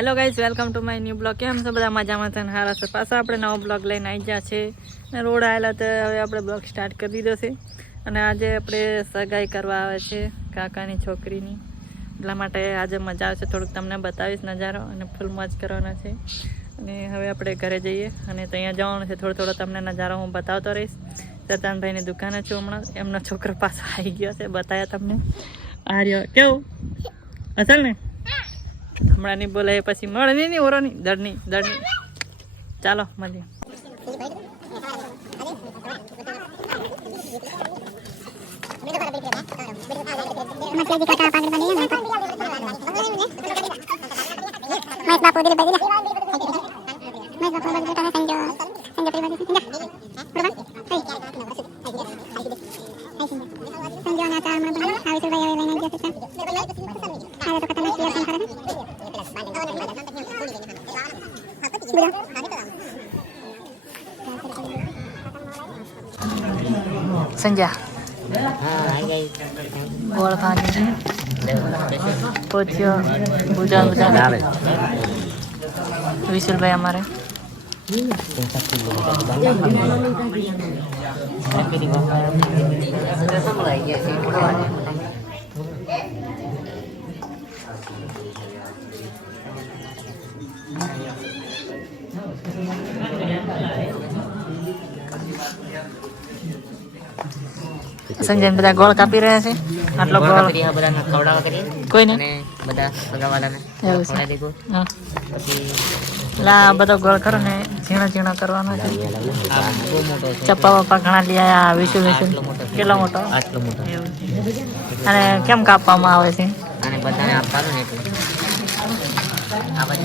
Hello guys, welcome to my new blog. કેમ છો બધા? મજામાં છે ને સારા છે. પાછા આપણે નવો બ્લોગ લઈને આવી ગયા છે ને રોડ આવેલા તો હવે આપણે બ્લોગ સ્ટાર્ટ કરી દીધો છે. અને આજે આપણે સગાઈ કરવા આવે છે કાકાની છોકરીની, એટલા માટે આજે મજા આવશે. થોડુંક તમને બતાવીશ નજારો અને ફૂલ મોજ કરવાના છે. અને હવે આપણે ઘરે જઈએ અને ત્યાં જવાનું છે. થોડો તમને નજારો હું બતાવતો રહીશ. સતાનભાઈની દુકાને છું હમણાં. એમનો છોકરો પાછો આવી ગયો છે, બતાવ્યા તમને. આ રહ્યો કેવું અસલ ને હમણાં નહીં બોલે પછી મળે નહીં ઓરોની દળની. ચાલો મળીએ. સંજ્યા ગોળ ખાવાની પહોંચ્યો ભૂજા વિશુલભાઈ અમારે સંજય બધા ગોળ કાપી રહ્યા છે. આટલો ગોળ બધાને ખવડાવવા કરીએ કોઈને બધા સગાવાલાને ખવડાવી દીધું. હા લા બધો ગોળ કરો ને ઝીણો કરવાનો છે. ચપ્પા વપ્પા ઘણા લઈ આવ્યા. વિશુ કેટલો મોટો? આટલો મોટો. અને કેમ કાપવામાં આવે છે? અને બધાને આપવાનું ને એટલે આ બાજુ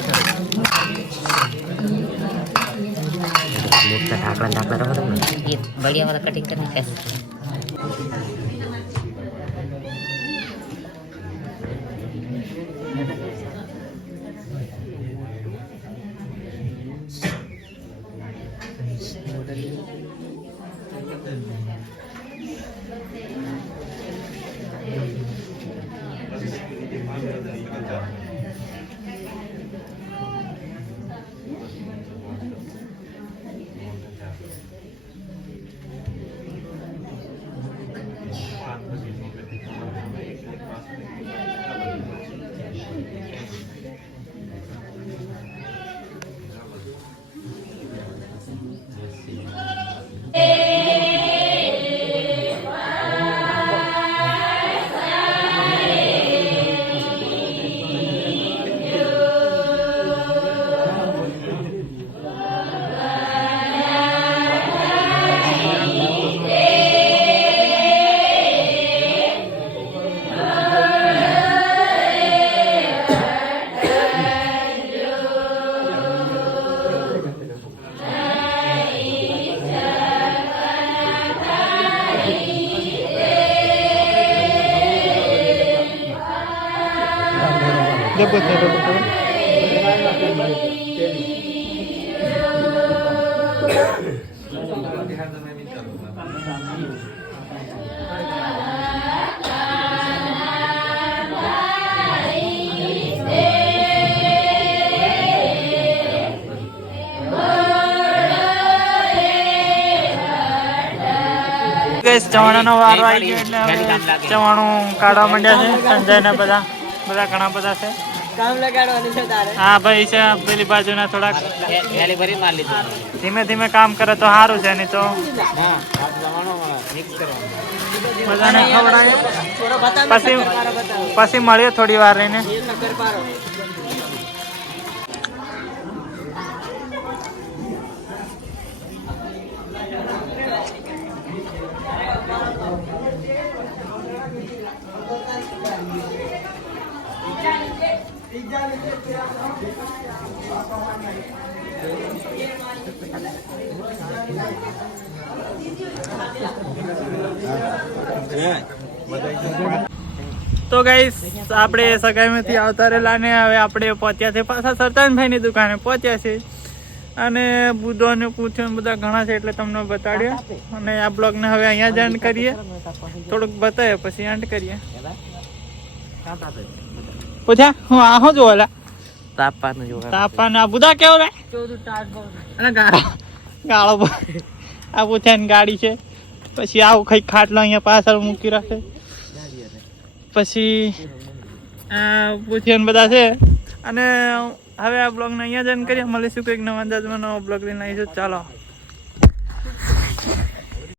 ઢાકડા રાખો એ બળિયા વાળા કટિંગ કરી નાખે. ચવાણાનો વારો આવી ગયો એટલે ચવાણું કાઢવા માંડ્યા છે. સંજય ને બધા ઘણા બધા છે. કામ લગાડવાનું છે તારે. હા ભાઈ છે પેલી બાજુના થોડાક ધીમે કામ કરે તો સારું છે. નહીં તો બધાને ખવડાવીએ પછી મળીએ થોડી વાર રહીને. તો ગાઈસ આપણે સગાઈમાંથી આવતા રહેલા ને હવે આપણે પહોંચ્યા છે પાછા સરતાનભાઈની દુકાને પહોંચ્યા છે. અને બુધોને પૂછ્યું બધા ઘણા છે એટલે તમને બતાડ્યો. અને આ બ્લોગને હવે અહીંયા જ એન્ડ કરીએ. થોડુંક બતાવે પછી એન્ડ કરીએ. પૂછ્યા હું આહો જોવાલા તાપવાનું જો તાપવાનું આ બુધા કેવું રે અને ગાળો આ પૂછ્યા ગાડી છે પછી આવું કઈ ખાટલો અહીંયા પાછળ મૂકી રાખે પછી આ પૂછ્યા બધા છે અને હવે આ બ્લોગને અહીંયા જ કરીએ મળીશું કંઈક નવા અંદાજમાં નવો બ્લોગ લઈને આવીશું ચાલો